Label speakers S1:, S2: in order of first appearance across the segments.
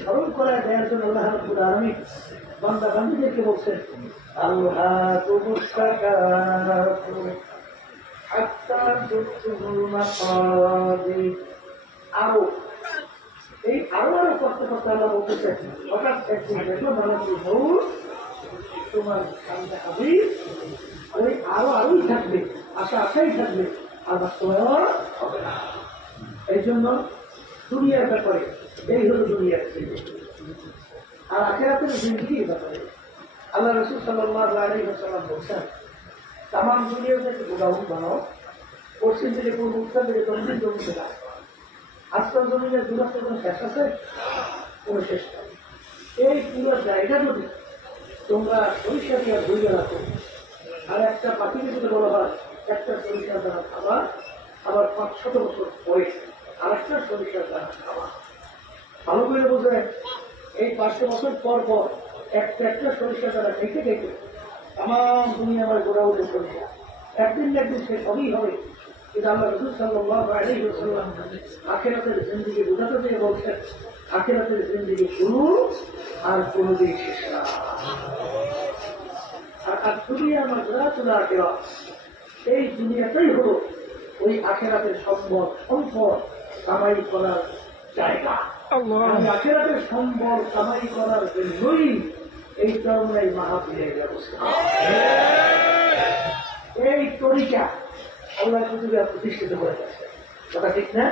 S1: স্মরণ করা দেওয়ার জন্য আল্লাহ রাব্বুল আলামিন বান্দা বান্দীদেরকে বলছেন আরও, এই আরও আরও করতে করতে আল্লাহ বলতেছেন হঠাৎ একদিন দেখল মালাকুল মৌত তোমার ওই আরও আরোই থাকবে, আশা আশাই থাকবে, আর বাস্তবায়ন হবে না। এই জন্য দুনিয়ার ব্যাপারে, এই হলো দুনিয়ার জিনিস। আর আখেরাতের জিন্দিগির ব্যাপারে। আল্লাহ রসুল সাল্লাহ আলী বলছেন, তামাম দুনিয়ার যে উদাহরণ বানাও, পশ্চিম থেকে পূর্ব, উত্তর থেকে দক্ষিণ জমিতে গাছ আজকাল জমিনের দূরত্ব কোনো শেষ আছে, কোনো শেষ নেই। এই পুরো জায়গা যদি তোমরা সরিষা দিয়ে ধুয়ে রাখো, আর একটা পাখিকে যদি বলা হয়, একটা সরিষা দ্বারা খাবার, আবার পাঁচ শত বছর পরে আর একটা সরিষা দ্বারা খাওয়া ভালো করে বোঝে এই পাঁচশো বছর পর পর একটা একটা সরিষা দ্বারা খেতে খেতে তাম দুনিয়া আমার গোড়া উঠে সরিষা একদিন না একদিন সে সবই হবে। কিন্তু আমরা রসুল সাল্লাহ আলী সাল্লাম আখেরাতের জিন্দিগি বোঝাতে চেয়ে বলছেন, আখেরাতের জিন্দিগি শুরু আর কোনোদিন শেষ না। আর আর দুনিয়া আমার গোড়া চলে আখেরা এই দুনিয়াটাই হলো ওই আখেরাতের সম্পদ সম্পদ। কামাই করার জায়গা। আখেরাতের সম্বল কামাই করার জন্যই এই চরমাই মাহাবীরের ব্যবস্থা এই তরিকা আল্লাহ কুতুবে প্রতিষ্ঠিত করে গেছে। কথা ঠিক না?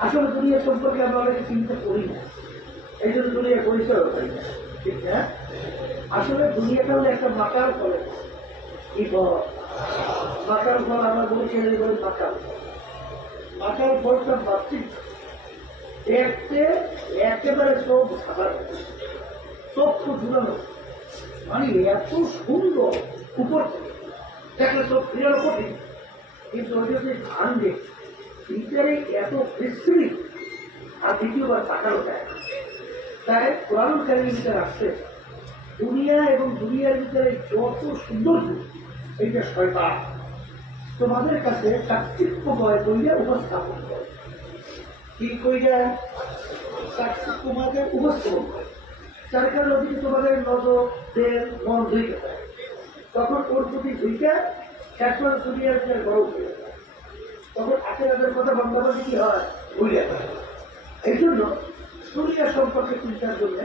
S1: আসলে দুনিয়া সম্পর্কে আমরা অনেকে চিন্তা করি না। এই জন্য দুনিয়া পরিচয় করি না। ঠিক না? আসলে দুনিয়াটা হলো একটা মাকার ফলে কি বল? মাকার ফল আমরা বলি ছেলে বলি মাকার ফলটা বাহ্যিক দেখতে একেবারে সব খাবার চক্ষু ঝুলানো। মানে এত সুন্দর উপর দেখলে সব ক্রিয়ার কঠিন কিন্তু ওই যদি ধান দেখ ভিতরে এত বিশ্রী। আর দ্বিতীয়বার তাকানো যায় তাই কোরআন কারিমের ভিতরে আসছে। দুনিয়া এবং দুনিয়ার ভিতরে যত সৌন্দর্য, এইটা শয়তান। তোমাদের কাছে চাকচিক্যময় বইয়া উপস্থাপন করে। কি চাকরি তোমাদের উপস্থাপন করে। যার কারণে যদি তোমাদের নজর দেন মন ধুইতে তখন ওর প্রতি ধুইটা একবার দুনিয়ার যে গরম হয়ে তখন আখেরাতের কথা বান্ধবান্ধি কি হয় ভুলে যায়। এই জন্য দুনিয়া সম্পর্কে চিন্তার জন্য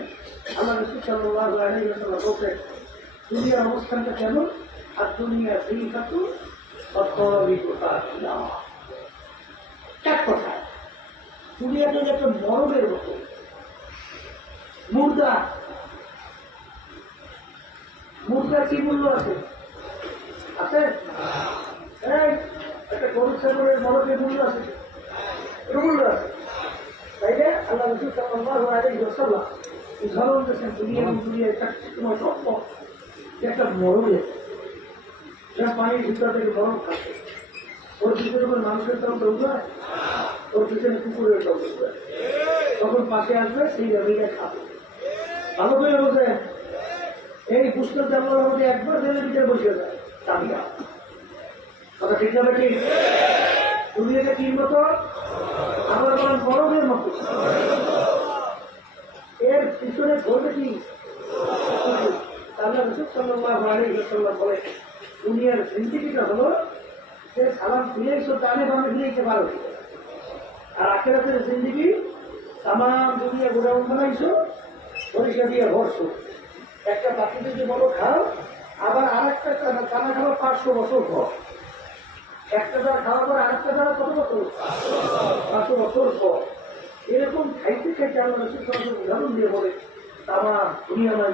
S1: আমার রসুল সাল্লাহ আলাইসাল্লাম বলছেন দুনিয়ার অবস্থানটা কেমন? আর দুনিয়া সেই খাতু অর্থবিকতা এক কথা দুনিয়াটা একটা মরমের মতো মুর্দা মুর্দা কি মূল্য আছে আছে একটা গরু ছাগলের মরমের মূল্য আছে মূল্য আছে তাই না আল্লাহ রসুল সাল্লাল্লাহু আলাইহি ওয়াসাল্লাম উদাহরণ দিয়েছেন দুনিয়া দুনিয়ার চারটি তোমার একটা মরমের যা পানির ভিতর থেকে মরম থাকে। ওর ভিতরে কোনো মানুষের দাম দৌড় ওর পিছনে কুকুরের দৌড় তখন পাশে আসবে, সেই জমিটা খাবে। ভালো করে বোঝে এই পুষ্কর জানলার মধ্যে একবার ফেলে ভিতরে বসে যায় চাবিয়া কথা ঠিক যাবে ঠিক তুমি এটা কি মতো? আমার বলেন বরফের মতো। এর পিছনে ধরবে কি? তাহলে রসুল সাল্লাহ আলাইসাল্লাম বলে দুনিয়ার জিন্দিগিটা হলো, সে সালাম ফিরে এসো ডানে বামে ফিরে এসে ভালো। আর আখেরাতের জিন্দিগি তাম দুনিয়া গোডাউন বানাইছো পরিষা দিয়ে ভরছো। একটা পাখি যদি বলো খাও, আবার আর একটা কানা খাওয়া পাঁচশো বছর পর। একটা দ্বারা খাওয়ার পর আরেকটা দ্বারা কত বছর? পাঁচশো বছর পর। এরকম খাইতে খাইতে আমরা উদাহরণ দিয়ে বলে তামা দুনিয়া নয়